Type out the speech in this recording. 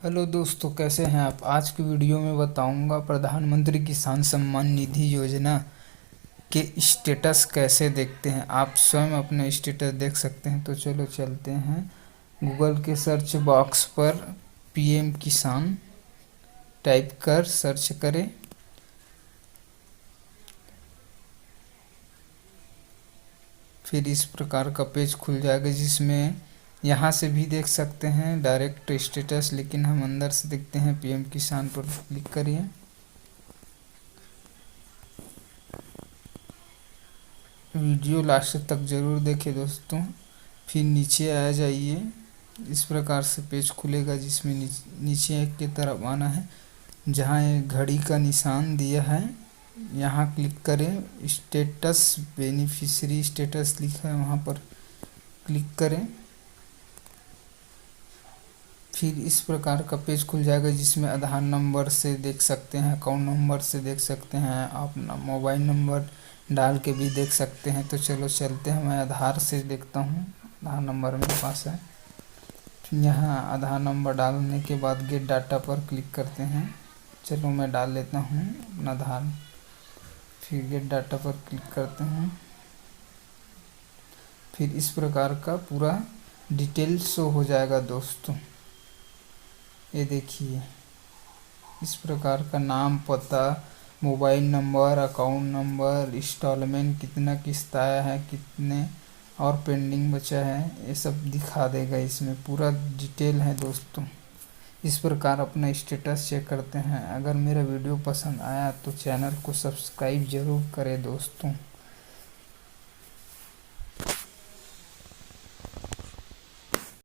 Hello दोस्तों, कैसे हैं आप। आज की वीडियो में बताऊंगा प्रधानमंत्री किसान सम्मान निधि योजना के स्टेटस कैसे देखते हैं। आप स्वयं अपने स्टेटस देख सकते हैं। तो चलो चलते हैं गूगल के सर्च बॉक्स पर पीएम किसान टाइप कर सर्च करें। फिर इस प्रकार का पेज खुल जाएगा जिसमें यहाँ से भी देख सकते हैं डायरेक्ट स्टेटस, लेकिन हम अंदर से देखते हैं। पीएम किसान पर क्लिक करिए। वीडियो लास्ट तक ज़रूर देखें दोस्तों। फिर नीचे आ जाइए। इस प्रकार से पेज खुलेगा जिसमें नीचे की तरफ आना है, जहाँ एक घड़ी का निशान दिया है यहाँ क्लिक करें। स्टेटस बेनिफिशियरी स्टेटस लिखा है, वहाँ पर क्लिक करें। फिर इस प्रकार का पेज खुल जाएगा जिसमें आधार नंबर से देख सकते हैं, अकाउंट नंबर से देख सकते हैं, अपना मोबाइल नंबर डाल के भी देख सकते हैं। तो चलो चलते हैं, मैं आधार से देखता हूँ। आधार नंबर मेरे पास है। यहाँ आधार नंबर डालने के बाद गेट डाटा पर क्लिक करते हैं। चलो मैं डाल लेता हूँ अपना आधार। फिर गेट डाटा पर क्लिक करते हैं। फिर इस प्रकार का पूरा डिटेल शो हो जाएगा दोस्तों। ये देखिए, इस प्रकार का नाम, पता, mobile number, account number, instalment, कितना किस्त आया है, कितने और पेंडिंग बचा है, ये सब दिखा देगा। इसमें पूरा डिटेल है दोस्तों। इस प्रकार अपना स्टेटस चेक करते हैं। अगर मेरा वीडियो पसंद आया तो चैनल को सब्सक्राइब ज़रूर करें दोस्तों।